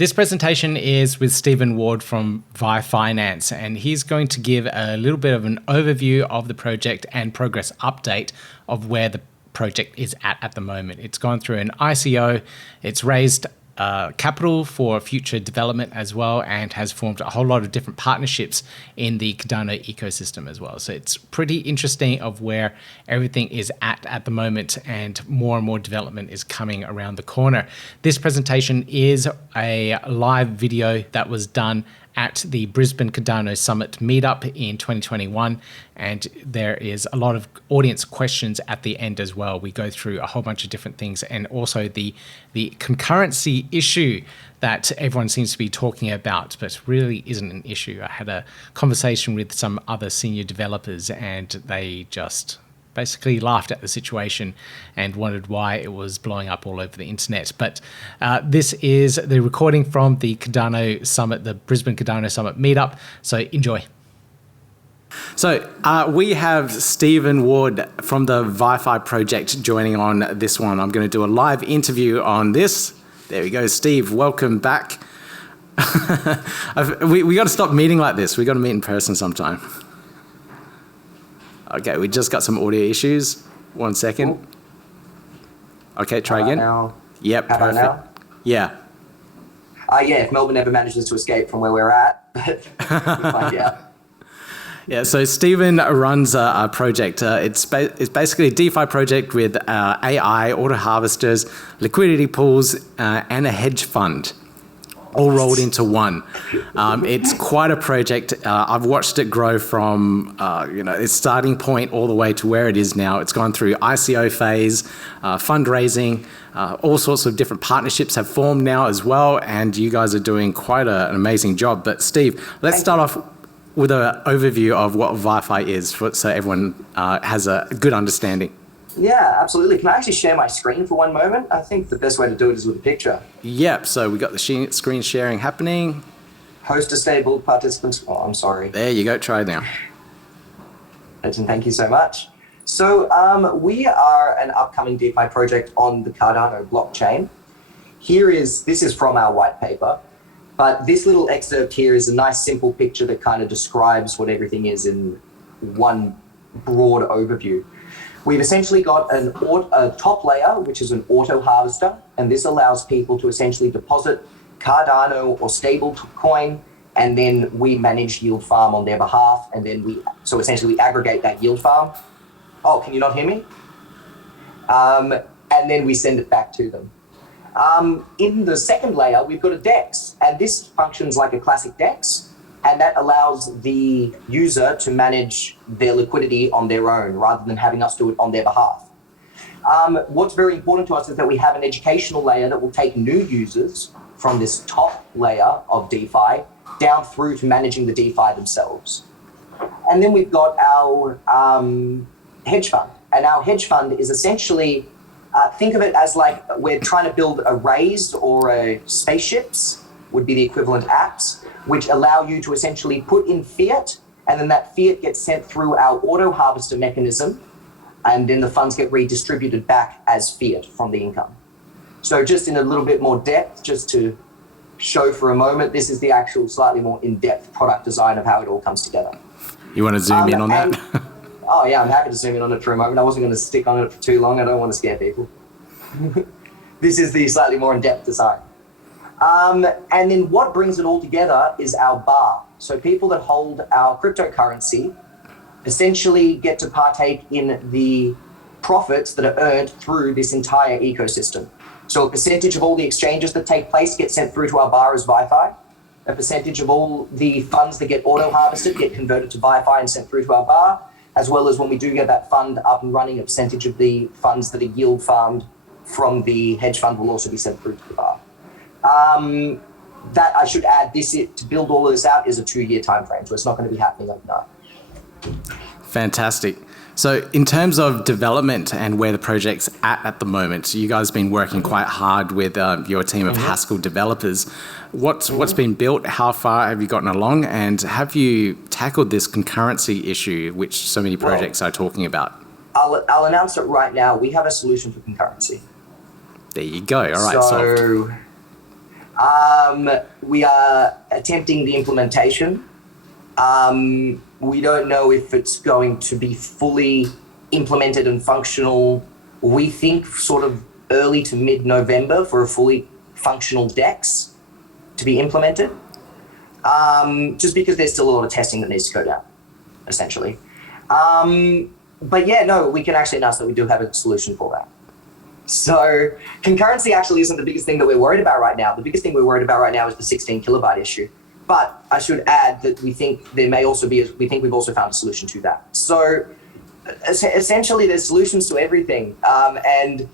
This presentation is with Stephen Ward from VyFinance, and he's going to give a little bit of an overview of the project and progress update of where the project is at the moment. It's gone through an ICO, it's raised capital for future development as well, and has formed a whole lot of different partnerships in the Cardano ecosystem as well. So it's pretty interesting of where everything is at the moment, and more development is coming around the corner. This presentation is a live video that was done at the Brisbane Cardano Summit meetup in 2021, and there is a lot of audience questions at the end as well. We go through a whole bunch of different things, and also the concurrency issue that everyone seems to be talking about, but really isn't an issue. I had a conversation with some other senior developers, and they just basically laughed at the situation and wondered why it was blowing up all over the internet. But this is the recording from the Cardano Summit, the Brisbane Cardano Summit meetup. So enjoy. So we have Stephen Ward from the VyFi project joining on this one. I'm going to do a live interview on this. There we go, Steve. Welcome back. we got to stop meeting like this. We got to meet in person sometime. Okay, we just got some audio issues. 1 second. Okay, try again. Now? Yep, How perfect. about now? Yeah. Yeah, if Melbourne ever manages to escape from where we're at, we'll find out. Yeah, so Stephen runs a project. It's basically a DeFi project with AI, auto harvesters, liquidity pools, and a hedge fund, all rolled into one. It's quite a project. I've watched it grow from its starting point all the way to where it is now. It's gone through ICO phase, fundraising, all sorts of different partnerships have formed now as well, and you guys are doing quite an amazing job. But Steve, let's start off with an overview of what VyFi is, so everyone has a good understanding. Yeah, absolutely. Can I actually share my screen for one moment? I think the best way to do it is with a picture. Yep, so we got the screen sharing happening. Host disabled participants. Oh, I'm sorry. There you go, try it now. Legend, thank you so much. So we are an upcoming DeFi project on the Cardano blockchain. This is from our white paper, but this little excerpt here is a nice simple picture that kind of describes what everything is in one broad overview. We've essentially got a top layer, which is an auto harvester, and this allows people to essentially deposit Cardano or stable coin, and then we manage yield farm on their behalf, and then so essentially we aggregate that yield farm. Oh, can you not hear me? And then we send it back to them. In the second layer, we've got a DEX, and this functions like a classic DEX. And that allows the user to manage their liquidity on their own rather than having us do it on their behalf. What's very important to us is that we have an educational layer that will take new users from this top layer of DeFi down through to managing the DeFi themselves. And then we've got our hedge fund. And our hedge fund is essentially, think of it as like we're trying to build a raise or a spaceships would be the equivalent apps, which allow you to essentially put in fiat, and then that fiat gets sent through our auto harvester mechanism, and then the funds get redistributed back as fiat from the income. So just in a little bit more depth, just to show for a moment, this is the actual slightly more in-depth product design of how it all comes together. You want to zoom in on that? Oh yeah, I'm happy to zoom in on it for a moment. I wasn't going to stick on it for too long. I don't want to scare people. This is the slightly more in-depth design. And then what brings it all together is our bar. So people that hold our cryptocurrency essentially get to partake in the profits that are earned through this entire ecosystem. So a percentage of all the exchanges that take place get sent through to our bar as VyFi. A percentage of all the funds that get auto-harvested get converted to VyFi and sent through to our bar, as well as when we do get that fund up and running, a percentage of the funds that are yield farmed from the hedge fund will also be sent through to the bar. That I should add, to build all of this out is a 2-year time frame, so it's not going to be happening overnight. Fantastic. So in terms of development and where the project's at the moment, you guys have been working quite hard with your team of Haskell developers. What's been built? How far have you gotten along? And have you tackled this concurrency issue, which so many projects are talking about? I'll announce it right now. We have a solution for concurrency. There you go. All right. So We are attempting the implementation. We don't know if it's going to be fully implemented and functional. We think sort of early to mid-November for a fully functional DEX to be implemented. Just because there's still a lot of testing that needs to go down, essentially. But yeah, no, we can actually announce that we do have a solution for that. So concurrency actually isn't the biggest thing that we're worried about right now. The biggest thing we're worried about right now is the 16 kilobyte issue. But I should add that we think there may also be, we think we've also found a solution to that. So essentially there's solutions to everything. And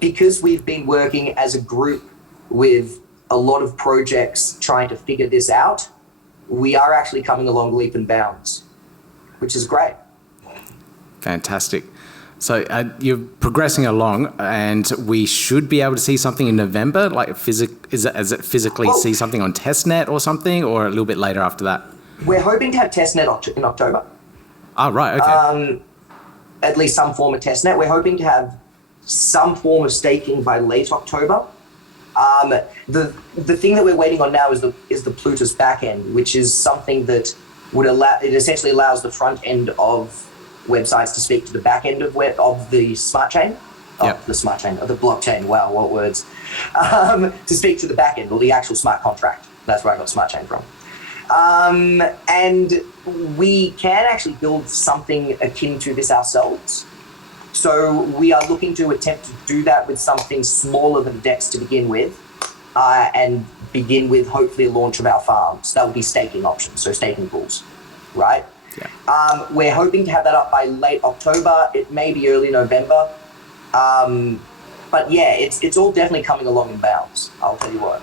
because we've been working as a group with a lot of projects trying to figure this out, we are actually coming along leap and bounds, which is great. Fantastic. So you're progressing along, and we should be able to see something in November. Like, is it physically see something on Testnet or something, or a little bit later after that? We're hoping to have Testnet in October. Oh, right. Okay. At least some form of Testnet. We're hoping to have some form of staking by late October. The thing that we're waiting on now is the Plutus backend, which is something that would allow. It essentially allows the front end of websites to speak to the back end of the smart chain, of the blockchain. Wow, what words? To speak to the back end, or the actual smart contract. That's where I got smart chain from. And we can actually build something akin to this ourselves. So we are looking to attempt to do that with something smaller than DEX to begin with, and begin with hopefully a launch of our farms. That will be staking options, so staking pools, right? Yeah. We're hoping to have that up by late October. It may be early November. But yeah, it's all definitely coming along in bounds, I'll tell you what.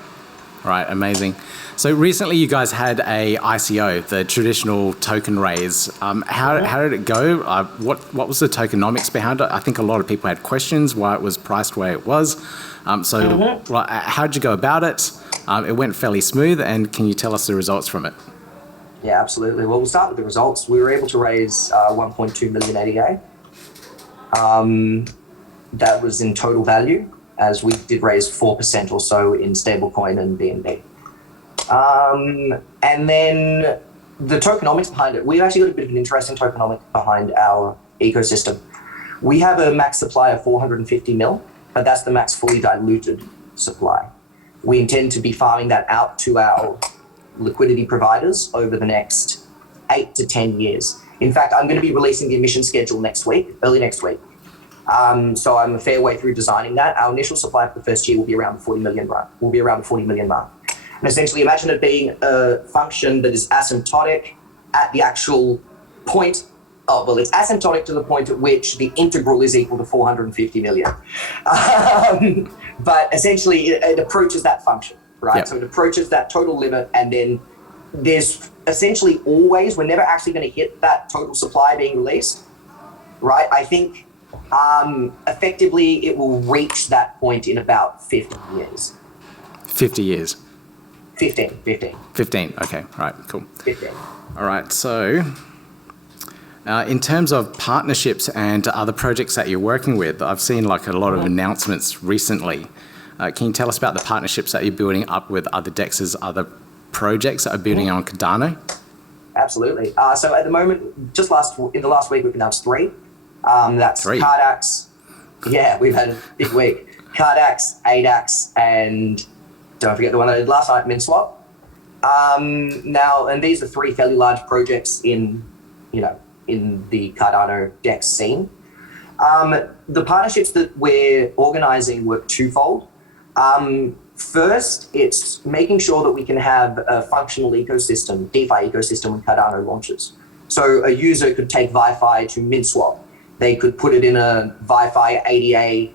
Right, amazing. So recently you guys had a ICO, the traditional token raise. How did it go? What was the tokenomics behind it? I think a lot of people had questions why it was priced where it was. How did you go about it? It went fairly smooth, and can you tell us the results from it? Yeah, absolutely. Well, we'll start with the results. We were able to raise 1.2 million ADA. That was in total value, as we did raise 4% or so in stablecoin and BNB. And then the tokenomics behind it, we've actually got a bit of an interesting tokenomic behind our ecosystem. We have a max supply of 450 mil, but that's the max fully diluted supply. We intend to be farming that out to our liquidity providers over the next 8 to 10 years. In fact, I'm going to be releasing the emission schedule early next week. So I'm a fair way through designing that. Our initial supply for the first year will be around the 40 million mark. And essentially imagine it being a function that is asymptotic at the actual point. It's asymptotic to the point at which the integral is equal to 450 million. But essentially it approaches that function, right? Yep. So it approaches that total limit, and then there's essentially always, we're never actually going to hit that total supply being released, right? I think effectively it will reach that point in about 50 years. 50 years? 15, okay, right, cool. 15. All right, so in terms of partnerships and other projects that you're working with, I've seen like a lot of announcements recently. Can you tell us about the partnerships that you're building up with other DEXs, other projects that are building on Cardano? Absolutely. So at the moment, in the last week, we've announced 3. That's 3. Cardax. Yeah, we've had a big week. Cardax, ADAOZ, and don't forget the one that I did last night, MinSwap. And these are 3 fairly large projects in the Cardano DEX scene. The partnerships that we're organizing work twofold. First, it's making sure that we can have a functional ecosystem, DeFi ecosystem when Cardano launches. So a user could take VyFi to MinSwap. They could put it in a VyFi ADA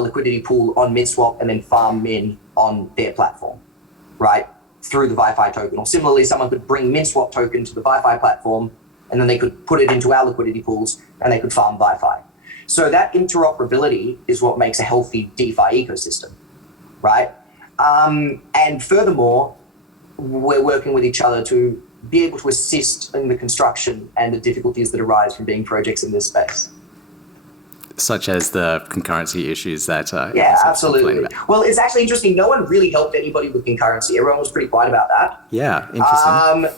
liquidity pool on MinSwap and then farm Min on their platform, right? Through the VyFi token. Or similarly, someone could bring MinSwap token to the VyFi platform, and then they could put it into our liquidity pools and they could farm VyFi. So that interoperability is what makes a healthy DeFi ecosystem, right? And furthermore, we're working with each other to be able to assist in the construction and the difficulties that arise from being projects in this space. Such as the concurrency issues that yeah, absolutely. Well, it's actually interesting. No one really helped anybody with concurrency. Everyone was pretty quiet about that. Yeah, interesting.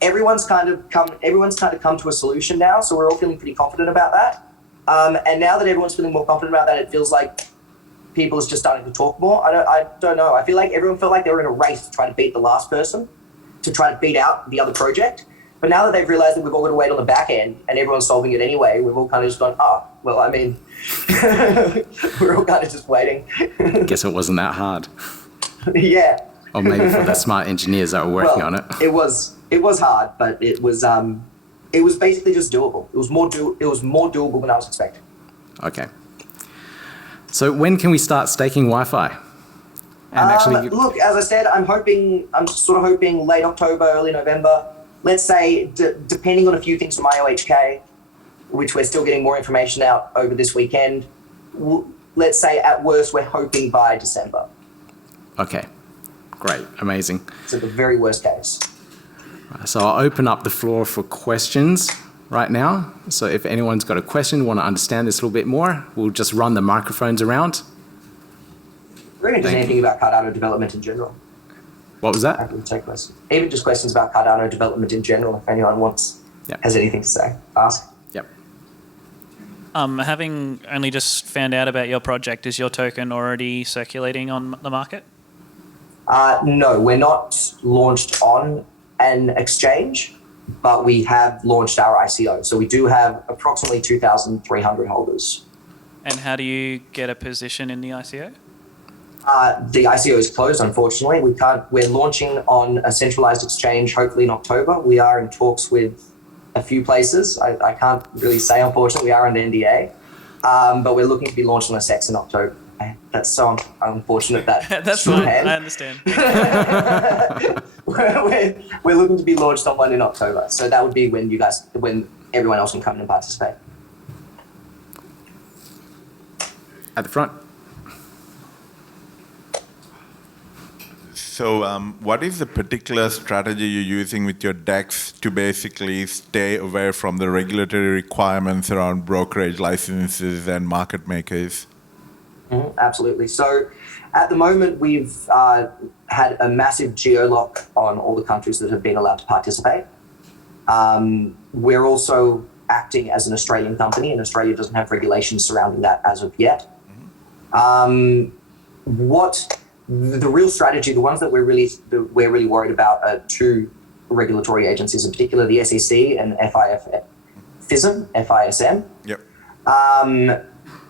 Everyone's kind of come to a solution now, so we're all feeling pretty confident about that. And now that everyone's feeling more confident about that, it feels like people is just starting to talk more. I don't know. I feel like everyone felt like they were in a race to try to beat the last person, to try to beat out the other project. But now that they've realized that we've all got to wait on the back end and everyone's solving it anyway, we've all kind of just gone, well, I mean, we're all kind of just waiting. Guess it wasn't that hard. Yeah. Or maybe for the smart engineers that were working on it. It was hard, but it was basically just doable. It was more doable than I was expecting. Okay. So when can we start staking Wi-Fi? And look, as I said, I'm sort of hoping late October, early November. Let's say, depending on a few things from IOHK, which we're still getting more information out over this weekend, let's say at worst, we're hoping by December. Okay, great, amazing. So the very worst case. So I'll open up the floor for questions right now. So if anyone's got a question, want to understand this a little bit more, we'll just run the microphones around. Or even just anything about Cardano development in general. What was that? I can take questions. Even just questions about Cardano development in general, if anyone has anything to say, ask. Yep. Having only just found out about your project, is your token already circulating on the market? No, we're not launched on an exchange, but we have launched our ICO. So we do have approximately 2,300 holders. And how do you get a position in the ICO? The ICO is closed, unfortunately. We're launching on a centralized exchange, hopefully in October. We are in talks with a few places. I can't really say, unfortunately, we are under NDA. But we're looking to be launched on a SEX in October. That's so unfortunate that. That's fine, I understand. we're looking to be launched on one in October. So that would be when everyone else can come in and participate. At the front. So what is the particular strategy you're using with your DEX to basically stay away from the regulatory requirements around brokerage licenses and market makers? Absolutely. So at the moment, we've had a massive geo-lock on all the countries that have been allowed to participate. We're also acting as an Australian company, and Australia doesn't have regulations surrounding that as of yet. The real strategy, the ones that we're really worried about are two regulatory agencies, in particular the SEC and FISM. Yep.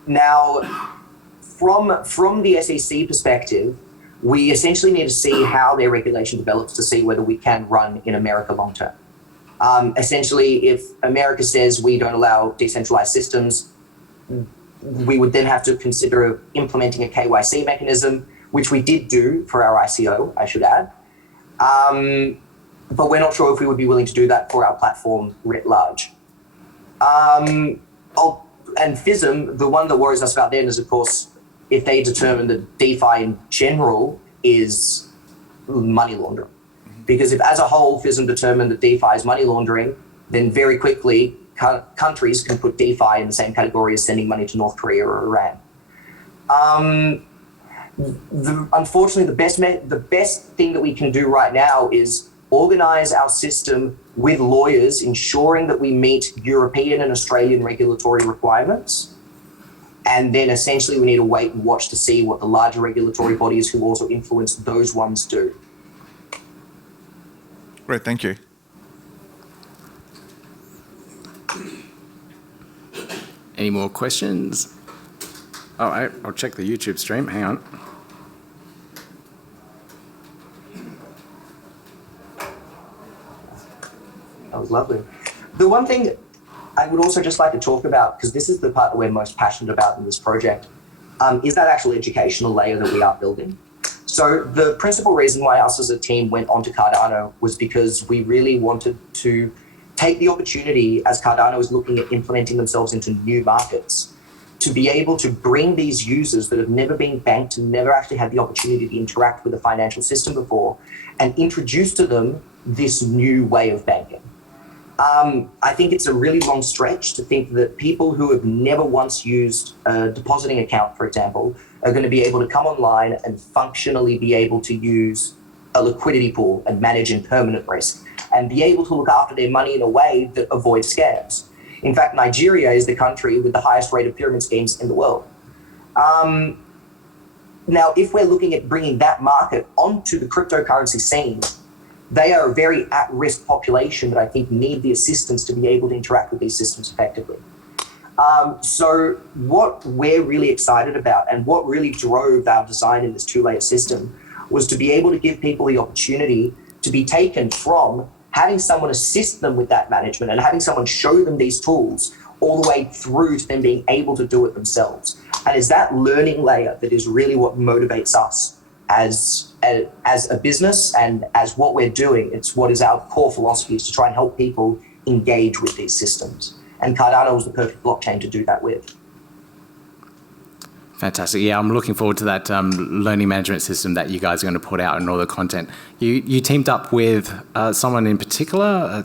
Now, from the SEC perspective, we essentially need to see how their regulation develops to see whether we can run in America long term. Essentially, if America says we don't allow decentralized systems, we would then have to consider implementing a KYC mechanism, which we did do for our ICO, I should add. But we're not sure if we would be willing to do that for our platform writ large. And FISM, the one that worries us about then is, of course, if they determine that DeFi in general is money laundering. Because if as a whole FISM determined that DeFi is money laundering, then very quickly countries can put DeFi in the same category as sending money to North Korea or Iran. Unfortunately, the best thing that we can do right now is organize our system with lawyers, ensuring that we meet European and Australian regulatory requirements. And then essentially we need to wait and watch to see what the larger regulatory bodies who also influence those ones do. Great, thank you. Any more questions? All right, I'll check the YouTube stream. Hang on. That was lovely. The one thing I would also just like to talk about, because this is the part that we're most passionate about in this project, is that actual educational layer that we are building. So the principal reason why us as a team went onto Cardano was because we really wanted to take the opportunity, as Cardano is looking at implementing themselves into new markets, to be able to bring these users that have never been banked and never actually had the opportunity to interact with the financial system before and introduce to them this new way of banking. I think it's a really long stretch to think that people who have never once used a depositing account, for example, are going to be able to come online and functionally be able to use a liquidity pool and manage impermanent risk and be able to look after their money in a way that avoids scams. In fact, Nigeria is the country with the highest rate of pyramid schemes in the world. Now, if we're looking at bringing that market onto the cryptocurrency scene, they are a very at-risk population that I think need the assistance to be able to interact with these systems effectively. So what we're really excited about and what really drove our design in this two-layer system was to be able to give people the opportunity to be taken from having someone assist them with that management and having someone show them these tools all the way through to them being able to do it themselves. And it's that learning layer that is really what motivates us as a business and as what we're doing. It's what is our core philosophy, is to try and help people engage with these systems. And Cardano was the perfect blockchain to do that with. Fantastic. Yeah, I'm looking forward to that learning management system that you guys are going to put out and all the content. You teamed up with someone in particular?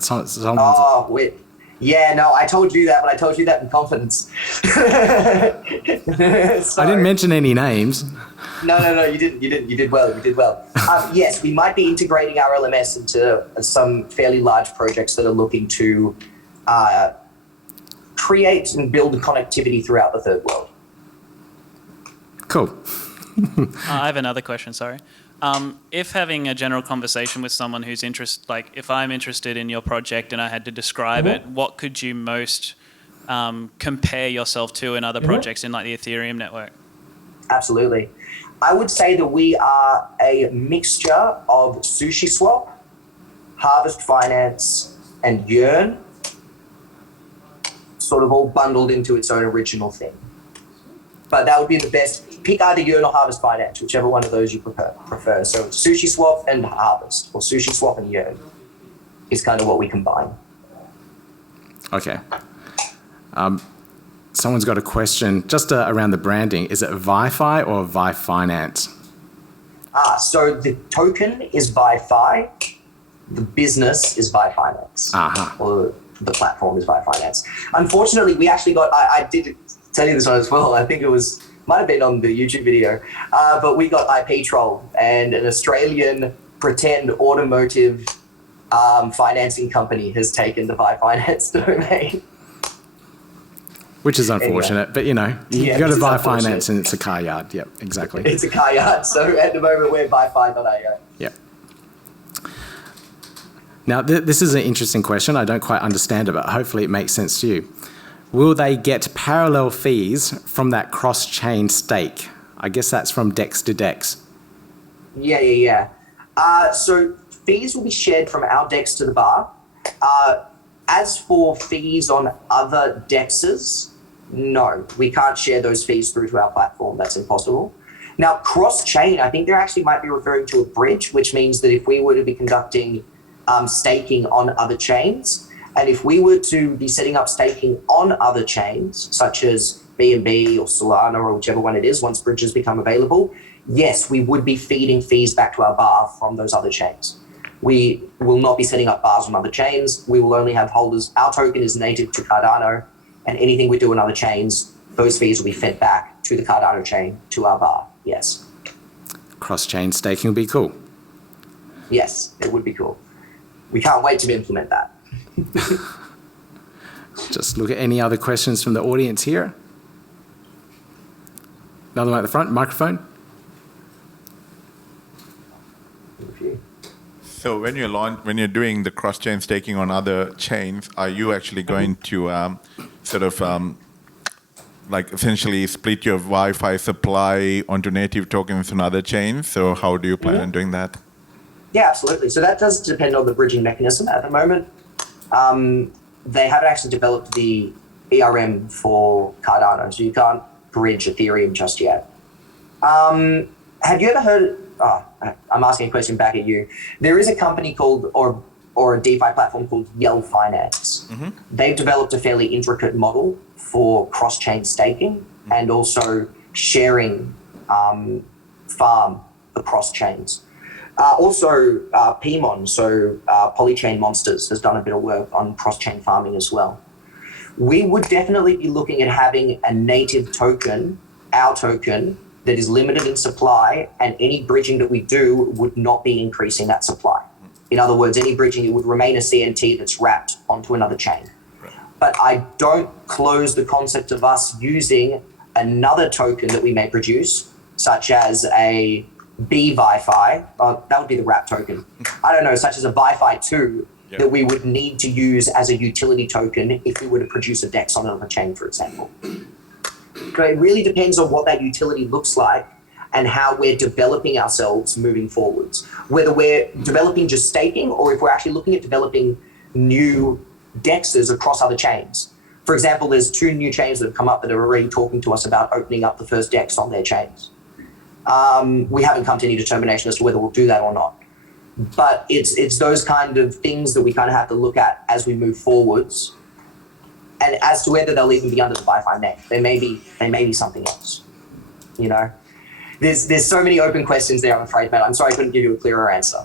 Yeah, no, I told you that, but I told you that in confidence. I didn't mention any names. No, you didn't. You did well. Yes, we might be integrating our LMS into some fairly large projects that are looking to create and build connectivity throughout the third world. Cool. I have another question, sorry. If having a general conversation with someone who's interested, like if I'm interested in your project and I had to describe it, what could you most compare yourself to in other projects in like the Ethereum network? Absolutely. I would say that we are a mixture of SushiSwap, Harvest Finance, and Yearn, sort of all bundled into its own original thing. But that would be the best. Pick either Yearn or Harvest Finance, whichever one of those you prefer. So SushiSwap and Harvest, or SushiSwap and Yearn, is kind of what we combine. Okay. Someone's got a question just around the branding. Is it VyFi or VyFinance? So the token is VyFi, the business is VyFinance, or the platform is VyFinance. Unfortunately, we actually got, I did tell you this one as well, I think it might have been on the YouTube video, but we got IP trolled, and an Australian pretend automotive financing company has taken the VyFinance domain. Which is unfortunate, anyway. But you know, you go to VyFinance and it's a car yard. Yep, exactly. It's a car yard, so at the moment we're VyFi.io. Yep. Now, this is an interesting question. I don't quite understand it, but hopefully it makes sense to you. Will they get parallel fees from that cross-chain stake? I guess that's from DEX to DEX. Yeah. So fees will be shared from our DEX to the bar. As for fees on other DEXs, no, we can't share those fees through to our platform. That's impossible. Now, cross-chain, I think they actually might be referring to a bridge, which means that if we were to be conducting staking on other chains, and if we were to be setting up staking on other chains, such as BNB or Solana or whichever one it is, once bridges become available, yes, we would be feeding fees back to our bar from those other chains. We will not be setting up bars on other chains. We will only have holders. Our token is native to Cardano, and anything we do on other chains, those fees will be fed back to the Cardano chain, to our bar, yes. Cross-chain staking would be cool. Yes, it would be cool. We can't wait to implement that. Just look at any other questions from the audience here. Another one at the front, microphone. So when you're doing the cross-chain staking on other chains, are you actually going to like essentially split your Wi-Fi supply onto native tokens on other chains? So how do you plan on doing that? Yeah, absolutely. So that does depend on the bridging mechanism. At the moment, they haven't actually developed the ERM for Cardano, so you can't bridge Ethereum just yet. Have you ever heard, I'm asking a question back at you. There is a company called, or a DeFi platform called VyFinance. Mm-hmm. They've developed a fairly intricate model for cross-chain staking and also sharing farm across chains. Also, PMON, so Polychain Monsters, has done a bit of work on cross-chain farming as well. We would definitely be looking at having a native token, our token, that is limited in supply, and any bridging that we do would not be increasing that supply. In other words, any bridging, it would remain a CNT that's wrapped onto another chain. But I don't close the concept of us using another token that we may produce, such as a VyFi, that would be the wrap token. I don't know, such as a VyFi 2 that we would need to use as a utility token if we were to produce a DEX on another chain, for example. But it really depends on what that utility looks like and how we're developing ourselves moving forwards. Whether we're developing just staking or if we're actually looking at developing new DEXs across other chains. For example, there's 2 new chains that have come up that are already talking to us about opening up the first DEX on their chains. We haven't come to any determination as to whether we'll do that or not. But it's those kind of things that we kind of have to look at as we move forwards. And as to whether they'll even be under the VyFi name, they may be something else. You know, there's so many open questions there. I'm afraid, Matt. I'm sorry I couldn't give you a clearer answer.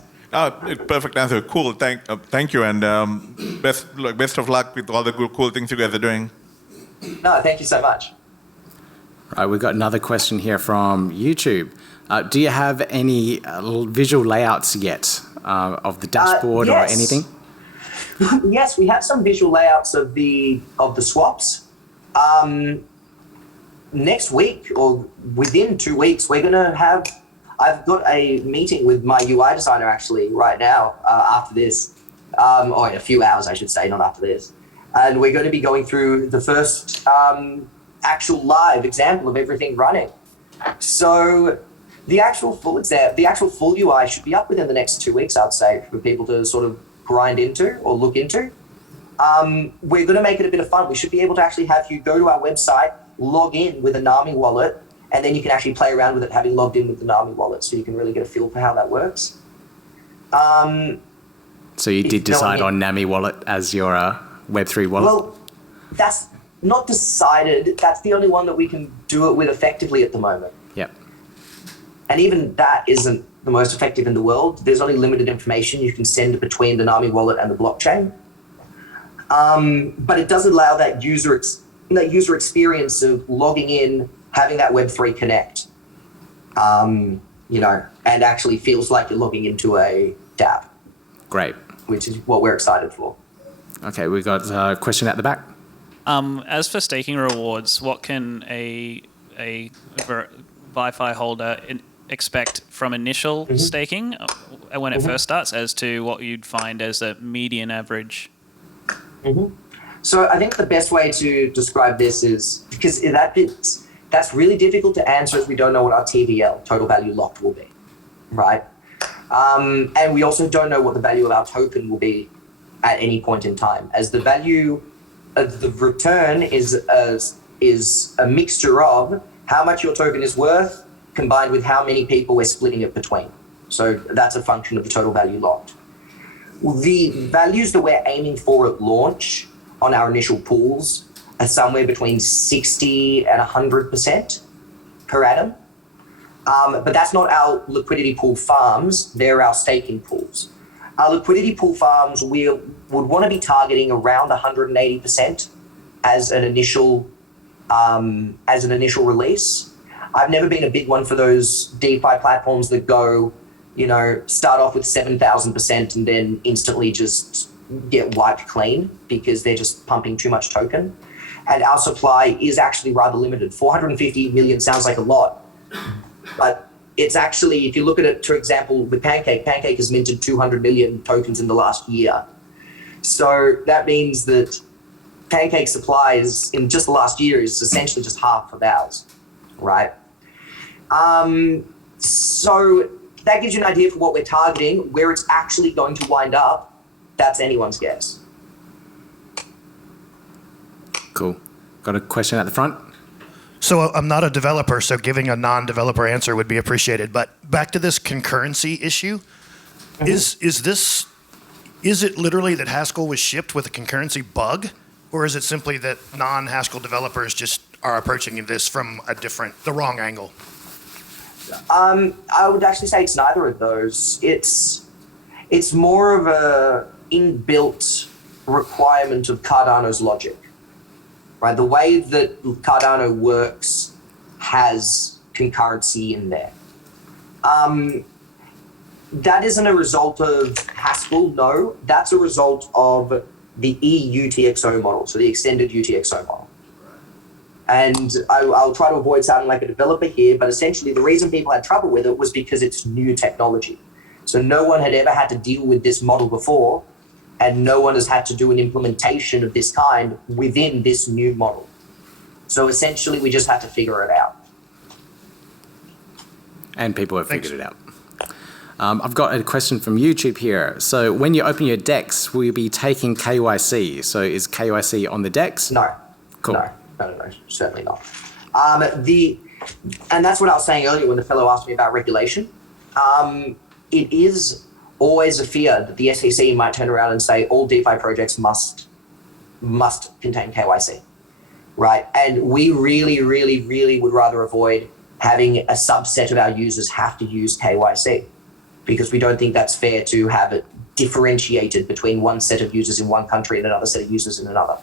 Perfect answer. Cool. Thank you, and best of luck with all the cool things you guys are doing. No, thank you so much. Right, we've got another question here from YouTube. Do you have any visual layouts yet of the dashboard or anything? Yes, we have some visual layouts of the swaps. Next week or within 2 weeks, we're gonna have. I've got a meeting with my UI designer actually right now after this, or in a few hours, I should say, not after this. And we're going to be going through the first actual live example of everything running. So the actual full UI should be up within the next 2 weeks, I'd say, for people to sort of grind into or look into. We're going to make it a bit of fun. We should be able to actually have you go to our website, log in with a NAMI wallet, and then you can actually play around with it having logged in with the NAMI wallet, so you can really get a feel for how that works. So you did decide on NAMI wallet as your Web3 wallet? Well, that's not decided. That's the only one that we can do it with effectively at the moment. Yep. And even that isn't the most effective in the world. There's only limited information you can send between the NAMI wallet and the blockchain. But it does allow that user experience of logging in, having that Web3 connect, you know, and actually feels like you're logging into a dApp. Great. Which is what we're excited for. Okay, we've got a question at the back. As for staking rewards, what can a VyFi holder expect from initial staking when it first starts, as to what you'd find as a median average? So I think the best way to describe this is, because that's really difficult to answer if we don't know what our TVL, total value locked, will be, right? And we also don't know what the value of our token will be at any point in time, as the value of the return is a mixture of how much your token is worth combined with how many people we're splitting it between. So that's a function of the total value locked. The values that we're aiming for at launch on our initial pools are somewhere between 60 and 100% per annum. But that's not our liquidity pool farms, they're our staking pools. Our liquidity pool farms, we would want to be targeting around 180% as an initial release. I've never been a big one for those DeFi platforms that go, you know, start off with 7,000% and then instantly just get wiped clean because they're just pumping too much token. And our supply is actually rather limited. 450 million sounds like a lot, but it's actually, if you look at it, for example, with Pancake has minted 200 million tokens in the last year. So that means that Pancake supply is, in just the last year, is essentially just half of ours, right? So that gives you an idea for what we're targeting. Where it's actually going to wind up, that's anyone's guess. Cool. Got a question at the front? So I'm not a developer, so giving a non-developer answer would be appreciated. But back to this concurrency issue, is it literally that Haskell was shipped with a concurrency bug, or is it simply that non-Haskell developers just are approaching this from the wrong angle? I would actually say it's neither of those. It's more of a inbuilt requirement of Cardano's logic, right? The way that Cardano works has concurrency in there. That isn't a result of Haskell, no. That's a result of the EUTXO model, so the extended UTXO model. And I'll try to avoid sounding like a developer here, but essentially the reason people had trouble with it was because it's new technology. So no one had ever had to deal with this model before, and no one has had to do an implementation of this kind within this new model. So essentially we just had to figure it out. And people have figured it out. I've got a question from YouTube here. So when you open your DEX, will you be taking KYC? So is KYC on the DEX? No. Cool. No, certainly not. And that's what I was saying earlier when the fellow asked me about regulation. It is always a fear that the SEC might turn around and say all DeFi projects must contain KYC, right? And we really, really, really would rather avoid having a subset of our users have to use KYC, because we don't think that's fair to have it differentiated between one set of users in one country and another set of users in another.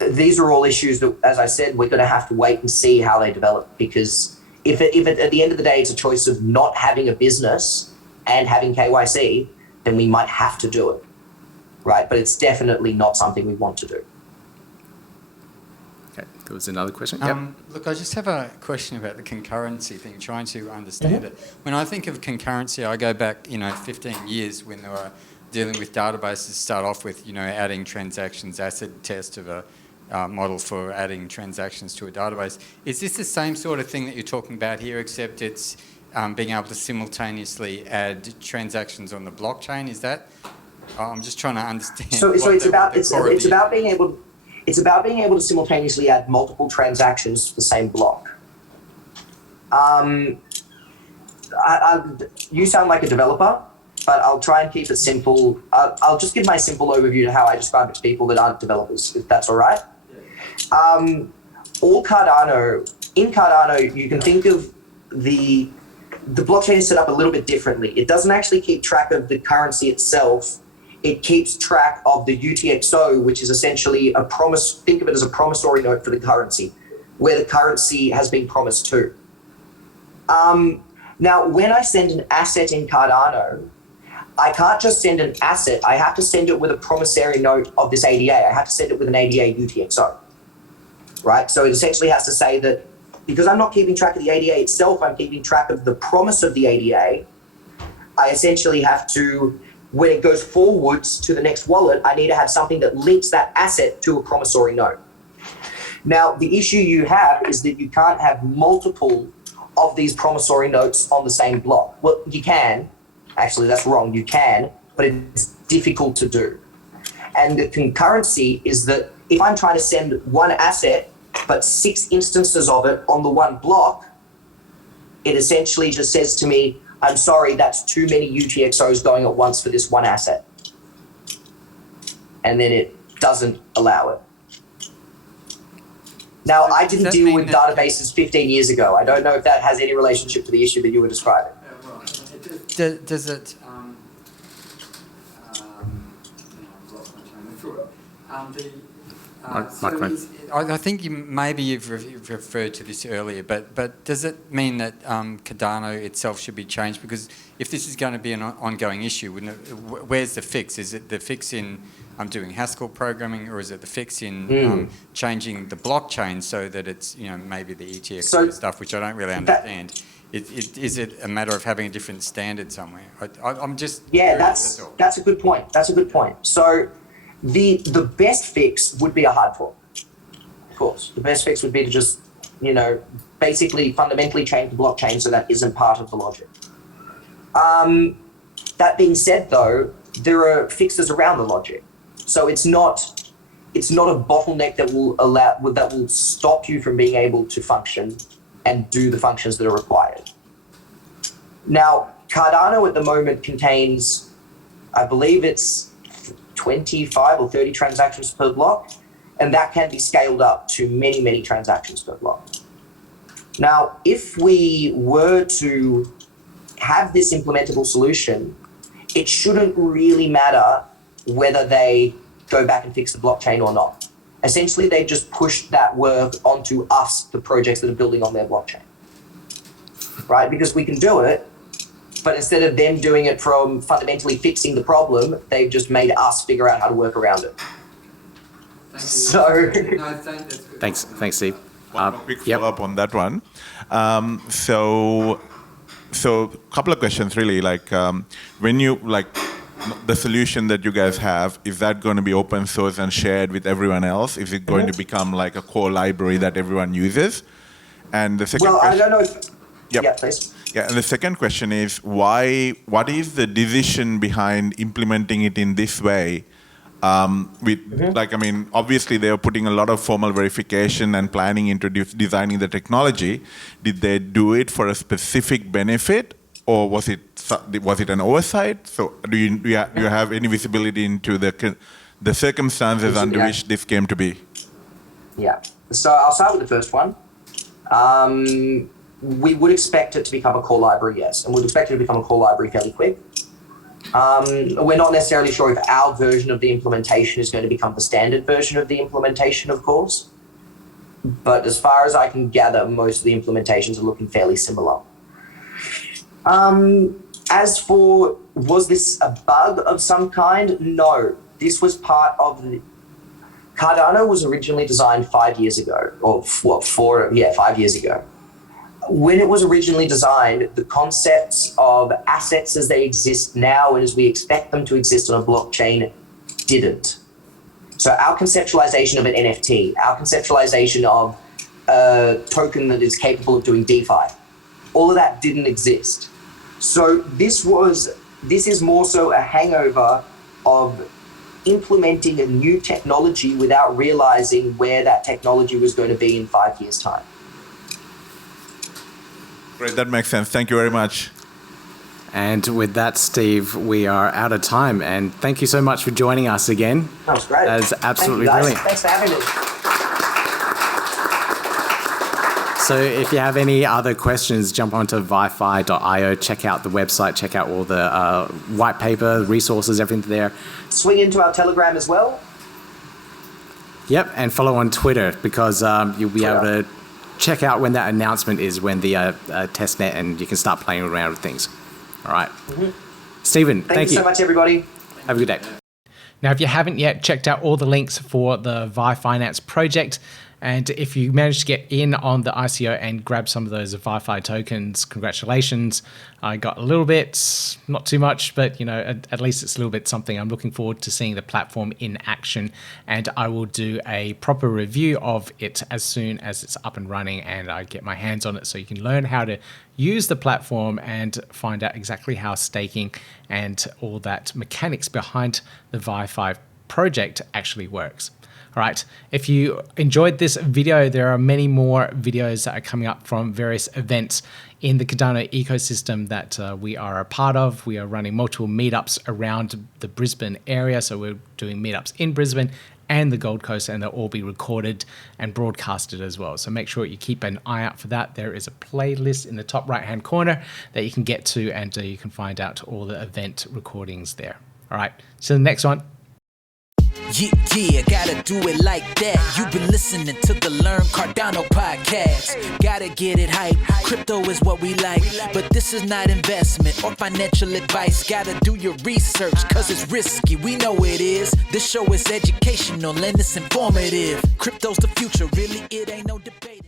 These are all issues that, as I said, we're going to have to wait and see how they develop, because if at the end of the day it's a choice of not having a business and having KYC, then we might have to do it, right? But it's definitely not something we want to do. Okay, there was another question. Yep. Look, I just have a question about the concurrency thing, trying to understand it. When I think of concurrency, I go back, 15 years when they were dealing with databases, start off with, adding transactions, acid test of a model for adding transactions to a database. Is this the same sort of thing that you're talking about here, except it's being able to simultaneously add transactions on the blockchain? Is that? I'm just trying to understand. So it's about being able to simultaneously add multiple transactions to the same block. You sound like a developer, but I'll try and keep it simple. I'll just give my simple overview to how I describe it to people that aren't developers, if that's all right. In Cardano, you can think of the blockchain is set up a little bit differently. It doesn't actually keep track of the currency itself. It keeps track of the UTXO, which is essentially a promise. Think of it as a promissory note for the currency, where the currency has been promised to. Now, when I send an asset in Cardano, I can't just send an asset. I have to send it with a promissory note of this ADA. I have to send it with an ADA UTXO, right? So it essentially has to say that because I'm not keeping track of the ADA itself, I'm keeping track of the promise of the ADA. I essentially have to, when it goes forwards to the next wallet, I need to have something that links that asset to a promissory note. Now, the issue you have is that you can't have multiple of these promissory notes on the same block. Well, you can. Actually, that's wrong. You can, but it's difficult to do. And the concurrency is that if I'm trying to send one asset, but 6 instances of it on the one block, it essentially just says to me, I'm sorry, that's too many UTXOs going at once for this one asset. And then it doesn't allow it. Now, I didn't deal with databases 15 years ago. I don't know if that has any relationship to the issue that you were describing. Does it? I think you've referred to this earlier, but does it mean that Cardano itself should be changed? Because if this is going to be an ongoing issue, where's the fix? Is it the fix in doing Haskell programming, or is it the fix in changing the blockchain so that it's maybe the ETX stuff, which I don't really understand? Is it a matter of having a different standard somewhere? I'm just that's a good point. That's a good point. So the best fix would be a hard fork. Of course, the best fix would be to just basically fundamentally change the blockchain so that isn't part of the logic. That being said, though, there are fixes around the logic. So it's not a bottleneck that will stop you from being able to function and do the functions that are required. Now, Cardano at the moment contains, I believe it's 25 or 30 transactions per block, and that can be scaled up to many, many transactions per block. Now, if we were to have this implementable solution, it shouldn't really matter whether they go back and fix the blockchain or not. Essentially, they just pushed that work onto us, the projects that are building on their blockchain, right? Because we can do it, but instead of them doing it from fundamentally fixing the problem, they've just made us figure out how to work around it. So, Thanks, Steve. One quick follow-up on that one. So a couple of questions really. Like when you the solution that you guys have, is that going to be open source and shared with everyone else? Is it going to become like a core library that everyone uses? And the second question, I don't know if... Yep. Yeah, please. Yeah, and the second question is what is the decision behind implementing it in this way? Obviously they are putting a lot of formal verification and planning into designing the technology. Did they do it for a specific benefit, or was it an oversight? So do you have any visibility into the circumstances under which this came to be? Yeah. So I'll start with the first one. We would expect it to become a core library, yes, and we'd expect it to become a core library fairly quick. We're not necessarily sure if our version of the implementation is going to become the standard version of the implementation, of course. But as far as I can gather, most of the implementations are looking fairly similar. As for, was this a bug of some kind? No, this was part of the... Cardano was originally designed 5 years ago, or 5 years ago. When it was originally designed, the concepts of assets as they exist now and as we expect them to exist on a blockchain didn't. So our conceptualization of an NFT, our conceptualization of a token that is capable of doing DeFi, all of that didn't exist. So this is more so a hangover of implementing a new technology without realizing where that technology was going to be in 5 years' time. Great, that makes sense. Thank you very much. And with that, Steve, we are out of time. And thank you so much for joining us again. That was great. That was absolutely brilliant. Thanks for having me. So if you have any other questions, jump onto vyfi.io, check out the website, check out all the white paper, resources, everything there. Swing into our Telegram as well. Yep, and follow on Twitter because you'll be able to check out when that announcement is, when the testnet, and you can start playing around with things. All right. Stephen, thank you so much, everybody. Have a good day. Now, if you haven't yet checked out all the links for the VyFinance project, and if you managed to get in on the ICO and grab some of those VyFi tokens, congratulations. I got a little bit, not too much, but at least it's a little bit something. I'm looking forward to seeing the platform in action, and I will do a proper review of it as soon as it's up and running and I get my hands on it, so you can learn how to use the platform and find out exactly how staking and all that mechanics behind the VyFi project actually works. All right, if you enjoyed this video, there are many more videos that are coming up from various events in the Cardano ecosystem that we are a part of. We are running multiple meetups around the Brisbane area. So we're doing meetups in Brisbane and the Gold Coast, and they'll all be recorded and broadcasted as well. So make sure you keep an eye out for that. There is a playlist in the top right-hand corner that you can get to, and you can find out all the event recordings there. All right, so the next one. Yeah, gotta do it like that. You've been listening to the Learn Cardano podcast. Gotta get it hype. Crypto is what we like, but this is not investment or financial advice. Gotta do your research, cause it's risky. We know it is. This show is educational and it's informative. Crypto's the future, really, it ain't no debate.